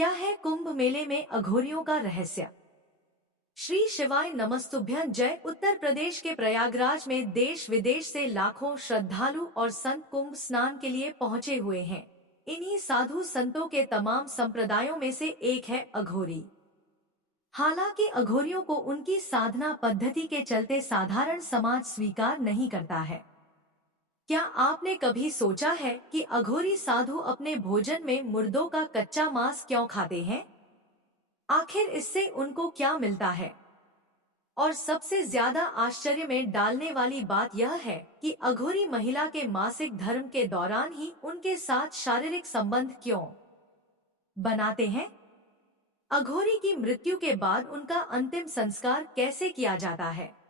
क्या है कुंभ मेले में अघोरियों का रहस्य? श्री शिवाय नमस्तुभ्यं। जय। उत्तर प्रदेश के प्रयागराज में देश विदेश से लाखों श्रद्धालु और संत कुंभ स्नान के लिए पहुंचे हुए हैं। इन्हीं साधु संतों के तमाम संप्रदायों में से एक है अघोरी। हालांकि अघोरियों को उनकी साधना पद्धति के चलते साधारण समाज स्वीकार नहीं करता है। क्या आपने कभी सोचा है कि अघोरी साधु अपने भोजन में मुर्दों का कच्चा मांस क्यों खाते हैं? आखिर इससे उनको क्या मिलता है? और सबसे ज्यादा आश्चर्य में डालने वाली बात यह है कि अघोरी महिला के मासिक धर्म के दौरान ही उनके साथ शारीरिक संबंध क्यों बनाते हैं? अघोरी की मृत्यु के बाद उनका अंतिम संस्कार कैसे किया जाता है?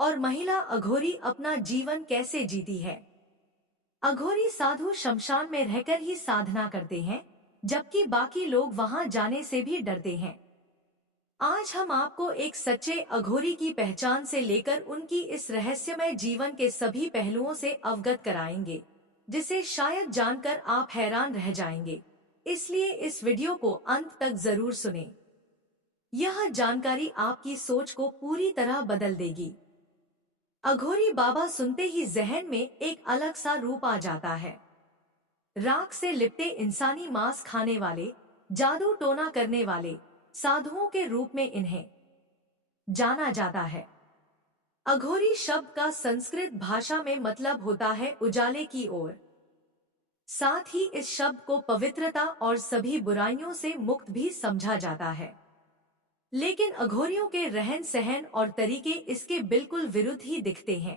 और महिला अघोरी अपना जीवन कैसे जीती है? अघोरी साधु शमशान में रहकर ही साधना करते हैं, जबकि बाकी लोग वहां जाने से भी डरते हैं। आज हम आपको एक सच्चे अघोरी की पहचान से लेकर उनकी इस रहस्यमय जीवन के सभी पहलुओं से अवगत कराएंगे, जिसे शायद जानकर आप हैरान रह जाएंगे। इसलिए इस वीडियो को अंत तक जरूर सुनें। यह जानकारी आपकी सोच को पूरी तरह बदल देगी। अघोरी बाबा सुनते ही जहन में एक अलग सा रूप आ जाता है। राख से लिपटे इंसानी मांस खाने वाले, जादू टोना करने वाले साधुओं के रूप में इन्हें जाना जाता है। अघोरी शब्द का संस्कृत भाषा में मतलब होता है उजाले की ओर। साथ ही इस शब्द को पवित्रता और सभी बुराइयों से मुक्त भी समझा जाता है। लेकिन अघोरियों के रहन सहन और तरीके इसके बिल्कुल विरुद्ध ही दिखते हैं।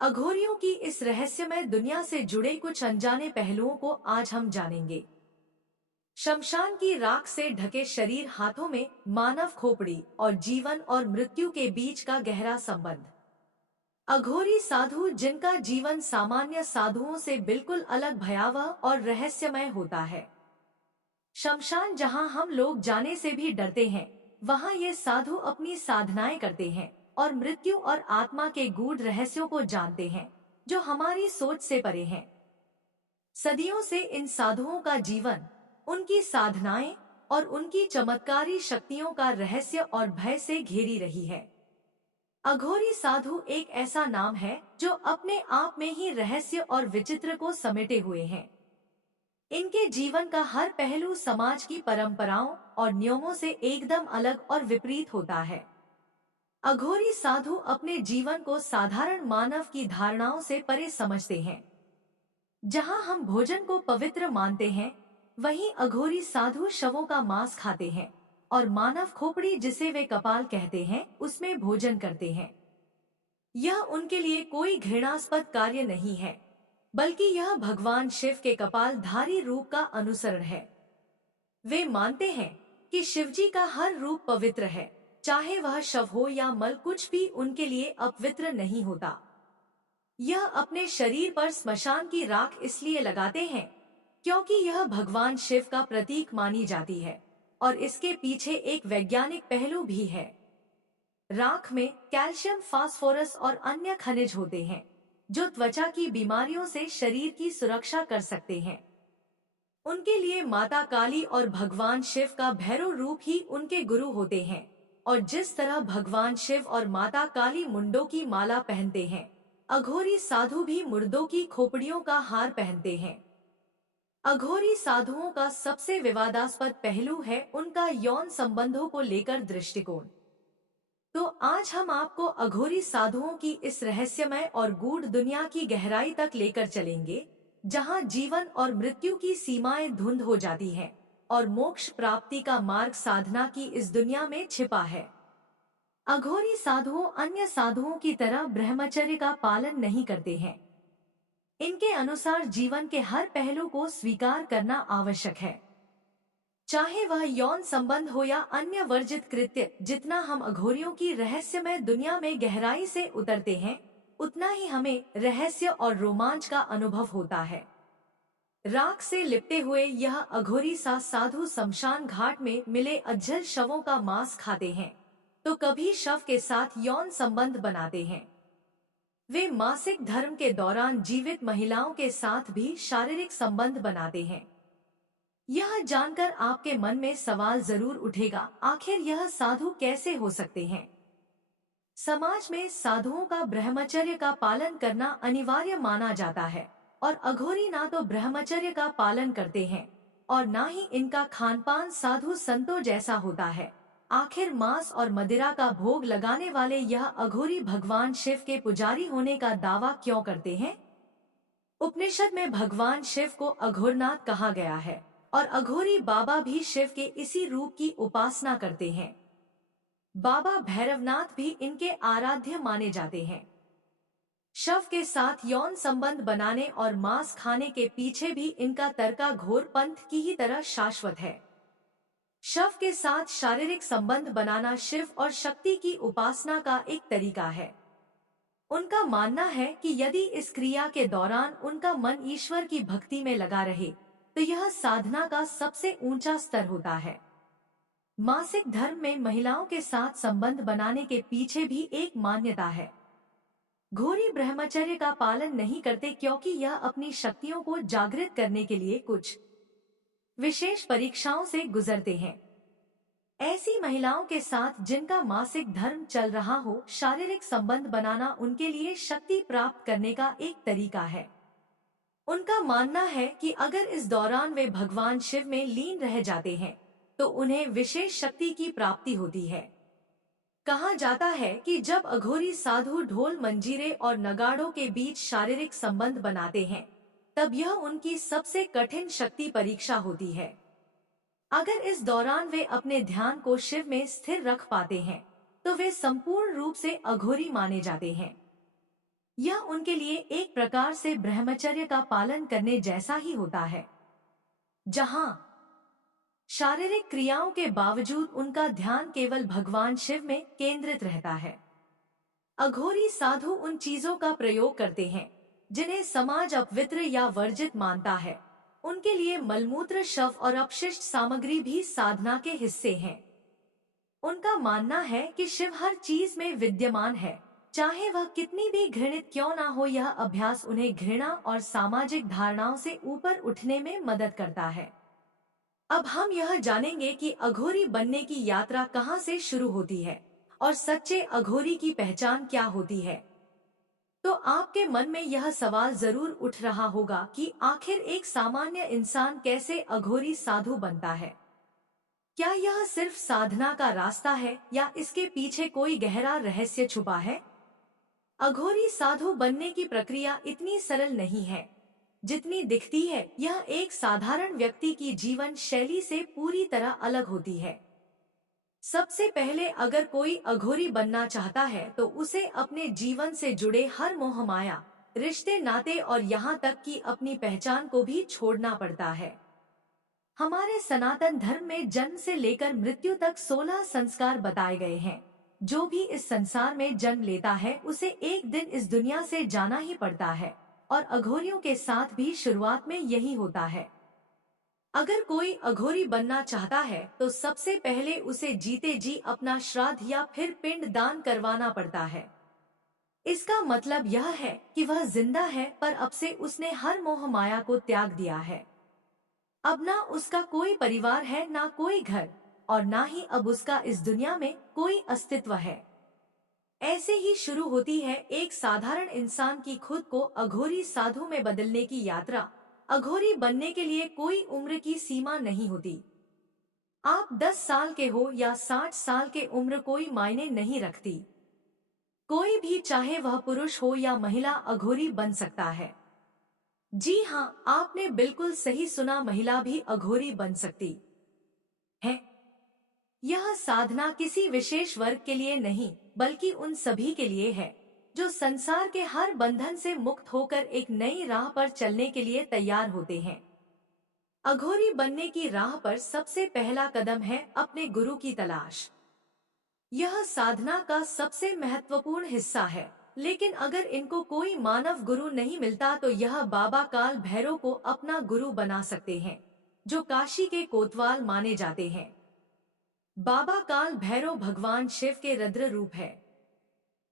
अघोरियों की इस रहस्यमय दुनिया से जुड़े कुछ अनजाने पहलुओं को आज हम जानेंगे। शमशान की राख से ढके शरीर, हाथों में मानव खोपड़ी और जीवन और मृत्यु के बीच का गहरा संबंध। अघोरी साधु जिनका जीवन सामान्य साधुओं से बिल्कुल अलग, भयावह और रहस्यमय होता है। शमशान जहां हम लोग जाने से भी डरते हैं, वहां ये साधु अपनी साधनाएं करते हैं और मृत्यु और आत्मा के गूढ़ रहस्यों को जानते हैं, जो हमारी सोच से परे हैं। सदियों से इन साधुओं का जीवन, उनकी साधनाएं और उनकी चमत्कारी शक्तियों का रहस्य और भय से घेरी रही है। अघोरी साधु एक ऐसा नाम है जो अपने आप में ही रहस्य और विचित्र को समेटे हुए हैं। इनके जीवन का हर पहलू समाज की परंपराओं और नियमों से एकदम अलग और विपरीत होता है। अघोरी साधु अपने जीवन को साधारण मानव की धारणाओं से परे समझते हैं। जहां हम भोजन को पवित्र मानते हैं, वहीं अघोरी साधु शवों का मांस खाते हैं और मानव खोपड़ी, जिसे वे कपाल कहते हैं, उसमें भोजन करते हैं। यह उनके लिए कोई घृणास्पद कार्य नहीं है, बल्कि यह भगवान शिव के कपालधारी रूप का अनुसरण है। वे मानते हैं कि शिवजी का हर रूप पवित्र है, चाहे वह शव हो या मल, कुछ भी उनके लिए अपवित्र नहीं होता। यह अपने शरीर पर स्मशान की राख इसलिए लगाते हैं क्योंकि यह भगवान शिव का प्रतीक मानी जाती है, और इसके पीछे एक वैज्ञानिक पहलू भी है। राख में कैल्शियम, फास्फोरस और अन्य खनिज होते हैं, जो त्वचा की बीमारियों से शरीर की सुरक्षा कर सकते हैं। उनके लिए माता काली और भगवान शिव का भैरव रूप ही उनके गुरु होते हैं, और जिस तरह भगवान शिव और माता काली मुंडों की माला पहनते हैं, अघोरी साधु भी मुर्दों की खोपड़ियों का हार पहनते हैं। अघोरी साधुओं का सबसे विवादास्पद पहलू है उनका यौन संबंधों को लेकर दृष्टिकोण। तो आज हम आपको अघोरी साधुओं की इस रहस्यमय और गूढ़ दुनिया की गहराई तक लेकर चलेंगे, जहां जीवन और मृत्यु की सीमाएं धुंध हो जाती हैं और मोक्ष प्राप्ति का मार्ग साधना की इस दुनिया में छिपा है। अघोरी साधुओं अन्य साधुओं की तरह ब्रह्मचर्य का पालन नहीं करते हैं। इनके अनुसार जीवन के हर पहलू को स्वीकार करना आवश्यक है, चाहे वह यौन संबंध हो या अन्य वर्जित कृत्य। जितना हम अघोरियों की रहस्यमय दुनिया में गहराई से उतरते हैं, उतना ही हमें रहस्य और रोमांच का अनुभव होता है। राख से लिपटे हुए यह अघोरी सा साधु शमशान घाट में मिले अज्जल शवों का मांस खाते हैं, तो कभी शव के साथ यौन संबंध बनाते हैं। वे मासिक धर्म के दौरान जीवित महिलाओं के साथ भी शारीरिक संबंध बनाते हैं। यह जानकर आपके मन में सवाल जरूर उठेगा, आखिर यह साधु कैसे हो सकते हैं। समाज में साधुओं का ब्रह्मचर्य का पालन करना अनिवार्य माना जाता है और अघोरी ना तो ब्रह्मचर्य का पालन करते हैं और ना ही इनका खानपान साधु संतों जैसा होता है। आखिर मांस और मदिरा का भोग लगाने वाले यह अघोरी भगवान शिव के पुजारी होने का दावा क्यों करते हैं? उपनिषद में भगवान शिव को अघोरनाथ कहा गया है और अघोरी बाबा भी शिव के इसी रूप की उपासना करते हैं। बाबा भैरवनाथ भी इनके आराध्य माने जाते हैं। शव के साथ यौन संबंध बनाने और मांस खाने के पीछे भी इनका तर्का घोर पंथ की ही तरह शाश्वत है। शव के साथ शारीरिक संबंध बनाना शिव और शक्ति की उपासना का एक तरीका है। उनका मानना है कि यदि इस क्रिया के दौरान उनका मन ईश्वर की भक्ति में लगा रहे तो यह साधना का सबसे ऊंचा स्तर होता है। मासिक धर्म में महिलाओं के साथ संबंध बनाने के पीछे भी एक मान्यता है। घोरी ब्रह्मचर्य का पालन नहीं करते क्योंकि यह अपनी शक्तियों को जागृत करने के लिए कुछ विशेष परीक्षाओं से गुजरते हैं। ऐसी महिलाओं के साथ जिनका मासिक धर्म चल रहा हो, शारीरिक संबंध बनाना उनके लिए शक्ति प्राप्त करने का एक तरीका है। उनका मानना है कि अगर इस दौरान वे भगवान शिव में लीन रह जाते हैं तो उन्हें विशेष शक्ति की प्राप्ति होती है। कहा जाता है कि जब अघोरी साधु ढोल मंजीरे और नगाड़ों के बीच शारीरिक संबंध बनाते हैं तब यह उनकी सबसे कठिन शक्ति परीक्षा होती है। अगर इस दौरान वे अपने ध्यान को शिव में स्थिर रख पाते हैं तो वे संपूर्ण रूप से अघोरी माने जाते हैं। यह उनके लिए एक प्रकार से ब्रह्मचर्य का पालन करने जैसा ही होता है, जहां शारीरिक क्रियाओं के बावजूद उनका ध्यान केवल भगवान शिव में केंद्रित रहता है। अघोरी साधु उन चीजों का प्रयोग करते हैं जिन्हें समाज अपवित्र या वर्जित मानता है। उनके लिए मलमूत्र, शव और अपशिष्ट सामग्री भी साधना के हिस्से हैं। उनका मानना है कि शिव हर चीज में विद्यमान है, चाहे वह कितनी भी घृणित क्यों ना हो। यह अभ्यास उन्हें घृणा और सामाजिक धारणाओं से ऊपर उठने में मदद करता है। अब हम यह जानेंगे कि अघोरी बनने की यात्रा कहां से शुरू होती है और सच्चे अघोरी की पहचान क्या होती है। तो आपके मन में यह सवाल जरूर उठ रहा होगा कि आखिर एक सामान्य इंसान कैसे अघोरी साधु बनता है। क्या यह सिर्फ साधना का रास्ता है या इसके पीछे कोई गहरा रहस्य छुपा है? अघोरी साधु बनने की प्रक्रिया इतनी सरल नहीं है जितनी दिखती है। यह एक साधारण व्यक्ति की जीवन शैली से पूरी तरह अलग होती है। सबसे पहले अगर कोई अघोरी बनना चाहता है तो उसे अपने जीवन से जुड़े हर मोह माया, रिश्ते नाते और यहाँ तक कि अपनी पहचान को भी छोड़ना पड़ता है। हमारे सनातन धर्म में जन्म से लेकर मृत्यु तक 16 संस्कार बताए गए हैं। जो भी इस संसार में जन्म लेता है उसे एक दिन इस दुनिया से जाना ही पड़ता है और अघोरियों के साथ भी शुरुआत में यही होता है। अगर कोई अघोरी बनना चाहता है तो सबसे पहले उसे जीते जी अपना श्राद्ध या फिर पिंड दान करवाना पड़ता है। इसका मतलब यह है कि वह जिंदा है पर अब से उसने हर मोह माया को त्याग दिया है। अब ना उसका कोई परिवार है, ना कोई घर और ना ही अब उसका इस दुनिया में कोई अस्तित्व है। ऐसे ही शुरू होती है एक साधारण इंसान की खुद को अघोरी साधु में बदलने की यात्रा। अघोरी बनने के लिए कोई उम्र की सीमा नहीं होती। आप 10 साल के हो या 60 साल के, उम्र कोई मायने नहीं रखती। कोई भी, चाहे वह पुरुष हो या महिला, अघोरी बन सकता है। जी हाँ, आपने बिल्कुल सही सुना, महिला भी अघोरी बन सकती है। यह साधना किसी विशेष वर्ग के लिए नहीं बल्कि उन सभी के लिए है जो संसार के हर बंधन से मुक्त होकर एक नई राह पर चलने के लिए तैयार होते हैं। अघोरी बनने की राह पर सबसे पहला कदम है अपने गुरु की तलाश। यह साधना का सबसे महत्वपूर्ण हिस्सा है, लेकिन अगर इनको कोई मानव गुरु नहीं मिलता तो यह बाबा काल भैरव को अपना गुरु बना सकते हैं, जो काशी के कोतवाल माने जाते हैं। बाबा काल भैरव भगवान शिव के रुद्र रूप है,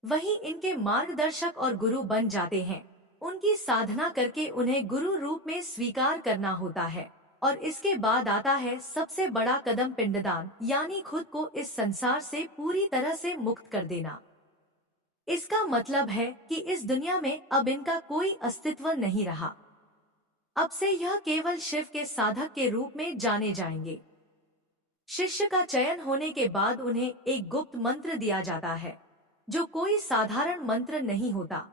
वही इनके मार्गदर्शक और गुरु बन जाते हैं। उनकी साधना करके उन्हें गुरु रूप में स्वीकार करना होता है। और इसके बाद आता है सबसे बड़ा कदम, पिंडदान, यानी खुद को इस संसार से पूरी तरह से मुक्त कर देना। इसका मतलब है कि इस दुनिया में अब इनका कोई अस्तित्व नहीं रहा। अब से यह केवल शिव के साधक के रूप में जाने जाएंगे। शिष्य का चयन होने के बाद उन्हें एक गुप्त मंत्र दिया जाता है, जो कोई साधारण मंत्र नहीं होता।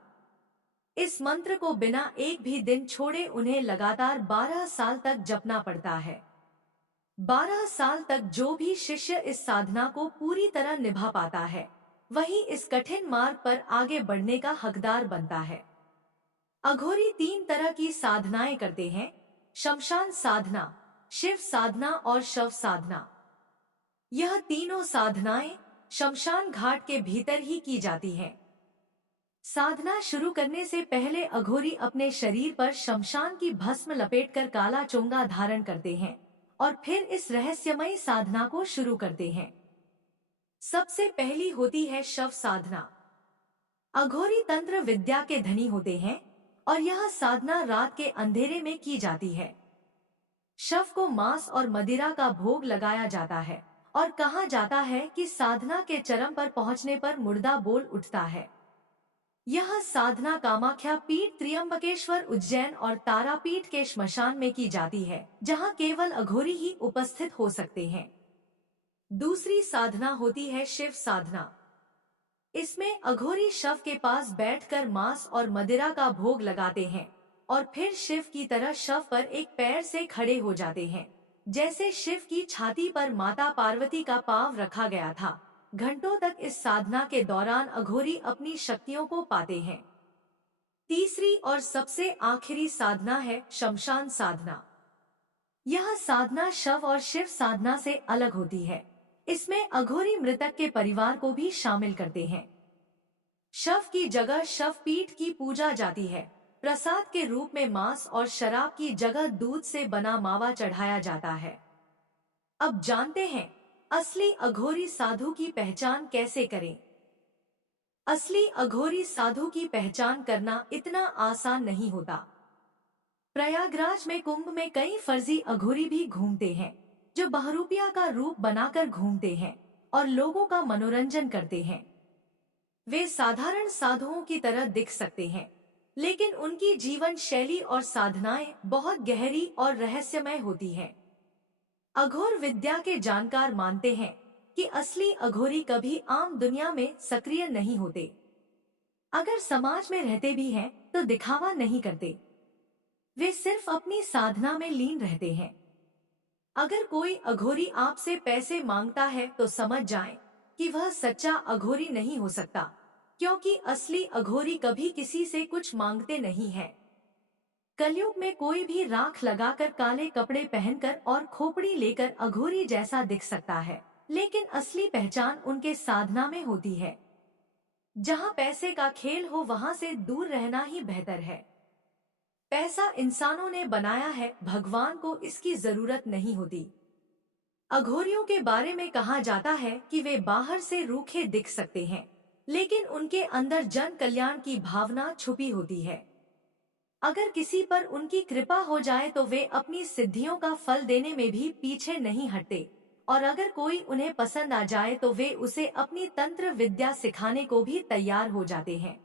इस मंत्र को बिना एक भी दिन छोड़े उन्हें लगातार 12 साल तक जपना पड़ता है। 12 साल तक जो भी शिष्य इस साधना को पूरी तरह निभा पाता है, वही इस कठिन मार्ग पर आगे बढ़ने का हकदार बनता है। अघोरी 3 तरह की साधनाएं करते हैं: शमशान साधना, शिव साधना और शव साधना। यह तीनों साधनाएं शमशान घाट के भीतर ही की जाती हैं। साधना शुरू करने से पहले अघोरी अपने शरीर पर शमशान की भस्म लपेटकर काला चोंगा धारण करते हैं और फिर इस रहस्यमयी साधना को शुरू करते हैं। सबसे पहली होती है शव साधना। अघोरी तंत्र विद्या के धनी होते हैं और यह साधना रात के अंधेरे में की जाती है। शव को मांस और मदिरा का भोग लगाया जाता है और कहा जाता है कि साधना के चरम पर पहुंचने पर मुर्दा बोल उठता है। यह साधना कामाख्या पीठ, त्र्यंबकेश्वर, उज्जैन और तारापीठ के श्मशान में की जाती है, जहां केवल अघोरी ही उपस्थित हो सकते हैं। दूसरी साधना होती है शिव साधना। इसमें अघोरी शव के पास बैठकर मांस और मदिरा का भोग लगाते हैं और फिर शिव की तरह शव पर एक पैर से खड़े हो जाते हैं, जैसे शिव की छाती पर माता पार्वती का पांव रखा गया था। घंटों तक इस साधना के दौरान अघोरी अपनी शक्तियों को पाते हैं। तीसरी और सबसे आखिरी साधना है शमशान साधना। यह साधना शव और शिव साधना से अलग होती है। इसमें अघोरी मृतक के परिवार को भी शामिल करते हैं। शव की जगह शव पीठ की पूजा जाती है। प्रसाद के रूप में मांस और शराब की जगह दूध से बना मावा चढ़ाया जाता है। अब जानते हैं असली अघोरी साधु की पहचान कैसे करें। असली अघोरी साधु की पहचान करना इतना आसान नहीं होता। प्रयागराज में कुंभ में कई फर्जी अघोरी भी घूमते हैं, जो बहरूपिया का रूप बनाकर घूमते हैं और लोगों का मनोरंजन करते हैं। वे साधारण साधुओं की तरह दिख सकते हैं, लेकिन उनकी जीवन शैली और साधनाएं बहुत गहरी और रहस्यमय होती हैं। अघोर विद्या के जानकार मानते हैं कि असली अघोरी कभी आम दुनिया में सक्रिय नहीं होते। अगर समाज में रहते भी हैं तो दिखावा नहीं करते। वे सिर्फ अपनी साधना में लीन रहते हैं। अगर कोई अघोरी आपसे पैसे मांगता है तो समझ जाएं कि वह सच्चा अघोरी नहीं हो सकता, क्योंकि असली अघोरी कभी किसी से कुछ मांगते नहीं हैं। कलयुग में कोई भी राख लगाकर, काले कपड़े पहनकर और खोपड़ी लेकर अघोरी जैसा दिख सकता है, लेकिन असली पहचान उनके साधना में होती है। जहां पैसे का खेल हो वहां से दूर रहना ही बेहतर है। पैसा इंसानों ने बनाया है, भगवान को इसकी जरूरत नहीं होती। अघोरियों के बारे में कहा जाता है कि वे बाहर से रूखे दिख सकते हैं, लेकिन उनके अंदर जन कल्याण की भावना छुपी होती है। अगर किसी पर उनकी कृपा हो जाए तो वे अपनी सिद्धियों का फल देने में भी पीछे नहीं हटते, और अगर कोई उन्हें पसंद आ जाए तो वे उसे अपनी तंत्र विद्या सिखाने को भी तैयार हो जाते हैं।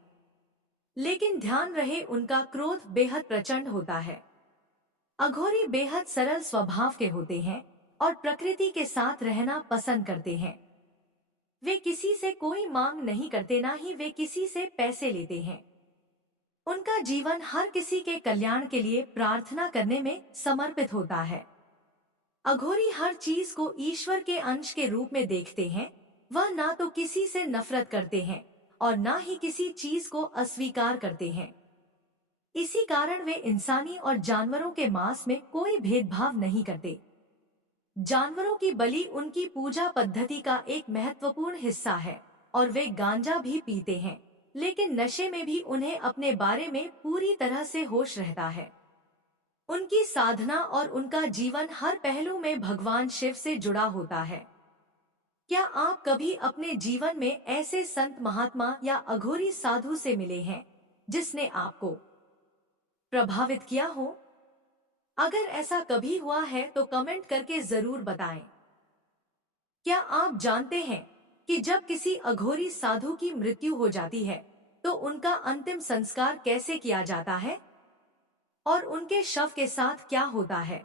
लेकिन ध्यान रहे, उनका क्रोध बेहद प्रचंड होता है। अघोरी बेहद सरल स्वभाव के होते हैं और प्रकृति के साथ रहना पसंद करते हैं। वे किसी से कोई मांग नहीं करते, ना ही वे किसी से पैसे लेते हैं। उनका जीवन हर किसी के कल्याण के लिए प्रार्थना करने में समर्पित होता है। अघोरी हर चीज को ईश्वर के अंश के रूप में देखते हैं। वह ना तो किसी से नफरत करते हैं और ना ही किसी चीज को अस्वीकार करते हैं। इसी कारण वे इंसानी और जानवरों के मांस में कोई भेदभाव नहीं करते। जानवरों की बलि उनकी पूजा पद्धति का एक महत्वपूर्ण हिस्सा है और वे गांजा भी पीते हैं, लेकिन नशे में भी उन्हें अपने बारे में पूरी तरह से होश रहता है। उनकी साधना और उनका जीवन हर पहलू में भगवान शिव से जुड़ा होता है। क्या आप कभी अपने जीवन में ऐसे संत, महात्मा या अघोरी साधु से मिले हैं जिसने आपको प्रभावित किया हो? अगर ऐसा कभी हुआ है तो कमेंट करके जरूर बताएं। क्या आप जानते हैं कि जब किसी अघोरी साधु की मृत्यु हो जाती है तो उनका अंतिम संस्कार कैसे किया जाता है और उनके शव के साथ क्या होता है?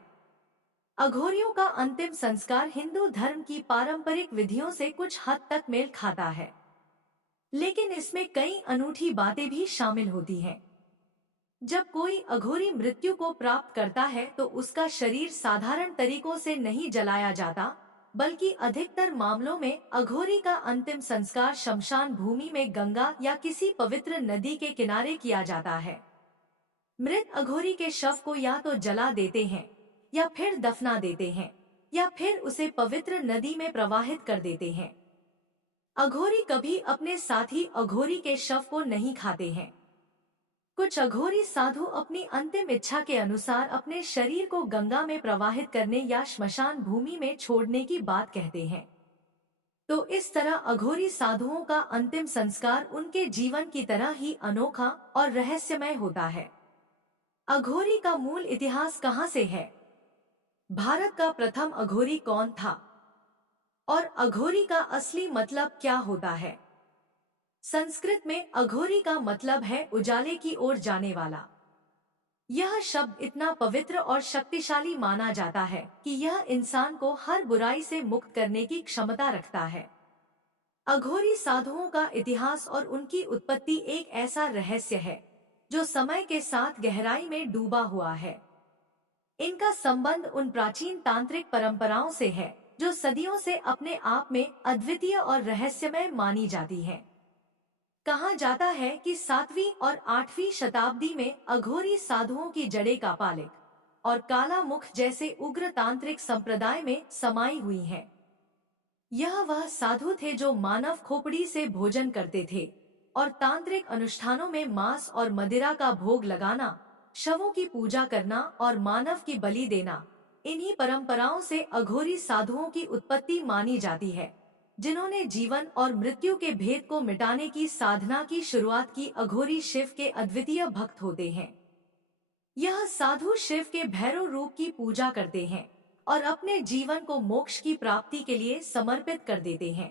अघोरियों का अंतिम संस्कार हिंदू धर्म की पारंपरिक विधियों से कुछ हद तक मेल खाता है, लेकिन इसमें कई अनूठी बातें भी शामिल होती हैं। जब कोई अघोरी मृत्यु को प्राप्त करता है तो उसका शरीर साधारण तरीकों से नहीं जलाया जाता, बल्कि अधिकतर मामलों में अघोरी का अंतिम संस्कार शमशान भूमि में गंगा या किसी पवित्र नदी के किनारे किया जाता है। मृत अघोरी के शव को या तो जला देते हैं, या फिर दफना देते हैं, या फिर उसे पवित्र नदी में प्रवाहित कर देते हैं। अघोरी कभी अपने साथी अघोरी के शव को नहीं खाते हैं। कुछ अघोरी साधु अपनी अंतिम इच्छा के अनुसार अपने शरीर को गंगा में प्रवाहित करने या श्मशान भूमि में छोड़ने की बात कहते हैं। तो इस तरह अघोरी साधुओं का अंतिम संस्कार उनके जीवन की तरह ही अनोखा और रहस्यमय होता है। अघोरी का मूल इतिहास कहां से है? भारत का प्रथम अघोरी कौन था और अघोरी का असली मतलब क्या होता है? संस्कृत में अघोरी का मतलब है उजाले की ओर जाने वाला। यह शब्द इतना पवित्र और शक्तिशाली माना जाता है कि यह इंसान को हर बुराई से मुक्त करने की क्षमता रखता है। अघोरी साधुओं का इतिहास और उनकी उत्पत्ति एक ऐसा रहस्य है जो समय के साथ गहराई में डूबा हुआ है। इनका संबंध उन प्राचीन तांत्रिक परंपराओं से है जो सदियों से अपने आप में अद्वितीय और रहस्यमय मानी जाती हैं। कहा जाता है कि 7वीं और 8वीं शताब्दी में अघोरी साधुओं की जड़ें कापालिक और काला मुख जैसे उग्र तांत्रिक संप्रदाय में समाई हुई हैं। यह वह साधु थे जो मानव खोपड़ी से भोजन करते थे और तांत्रिक अनुष्ठानों में मांस और मदिरा का भोग लगाना, शवों की पूजा करना और मानव की बलि देना, इन्हीं परंपराओं से अघोरी साधुओं की उत्पत्ति मानी जाती है, जिन्होंने जीवन और मृत्यु के भेद को मिटाने की साधना की शुरुआत की। अघोरी शिव के अद्वितीय भक्त होते हैं। यह साधु शिव के भैरव रूप की पूजा करते हैं और अपने जीवन को मोक्ष की प्राप्ति के लिए समर्पित कर देते हैं।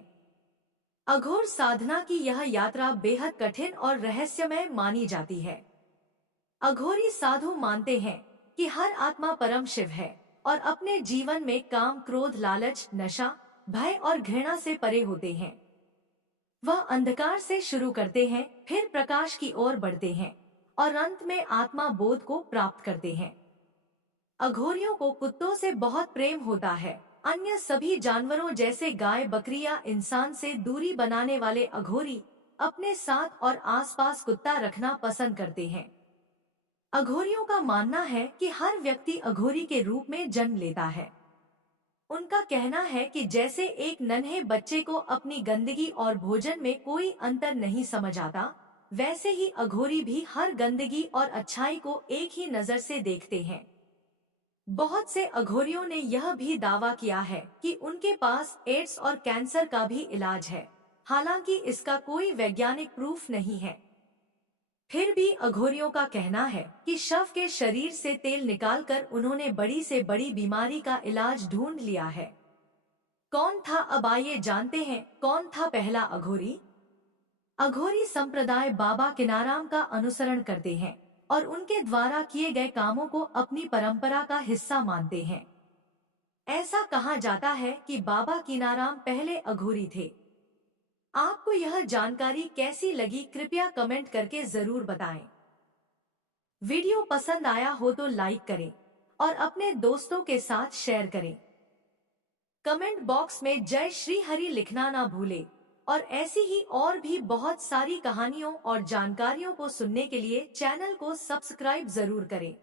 अघोर साधना की यह यात्रा बेहद कठिन और रहस्यमय मानी जाती है। अघोरी साधु मानते हैं कि हर आत्मा परम शिव है और अपने जीवन में काम, क्रोध, लालच, नशा, भय और घृणा से परे होते हैं। वह अंधकार से शुरू करते हैं, फिर प्रकाश की ओर बढ़ते हैं और अंत में आत्मा बोध को प्राप्त करते हैं। अघोरियों को कुत्तों से बहुत प्रेम होता है। अन्य सभी जानवरों जैसे गाय, बकरी या इंसान से दूरी बनाने वाले अघोरी अपने साथ और आसपास कुत्ता रखना पसंद करते हैं। अघोरियों का मानना है कि हर व्यक्ति अघोरी के रूप में जन्म लेता है। उनका कहना है कि जैसे एक नन्हे बच्चे को अपनी गंदगी और भोजन में कोई अंतर नहीं समझ आता, वैसे ही अघोरी भी हर गंदगी और अच्छाई को एक ही नजर से देखते हैं। बहुत से अघोरियों ने यह भी दावा किया है कि उनके पास एड्स और कैंसर का भी इलाज है, हालांकि इसका कोई वैज्ञानिक प्रूफ नहीं है। फिर भी अघोरियों का कहना है कि शव के शरीर से तेल निकालकर उन्होंने बड़ी से बड़ी बीमारी का इलाज ढूंढ लिया है। कौन था? अब आइए जानते हैं कौन था पहला अघोरी। अघोरी संप्रदाय बाबा किनाराम का अनुसरण करते हैं और उनके द्वारा किए गए कामों को अपनी परंपरा का हिस्सा मानते हैं। ऐसा कहा जाता है कि बाबा किनाराम पहले अघोरी थे। आपको यह जानकारी कैसी लगी, कृपया कमेंट करके जरूर बताएं। वीडियो पसंद आया हो तो लाइक करें और अपने दोस्तों के साथ शेयर करें। कमेंट बॉक्स में जय श्री हरि लिखना ना भूलें और ऐसी ही और भी बहुत सारी कहानियों और जानकारियों को सुनने के लिए चैनल को सब्सक्राइब जरूर करें।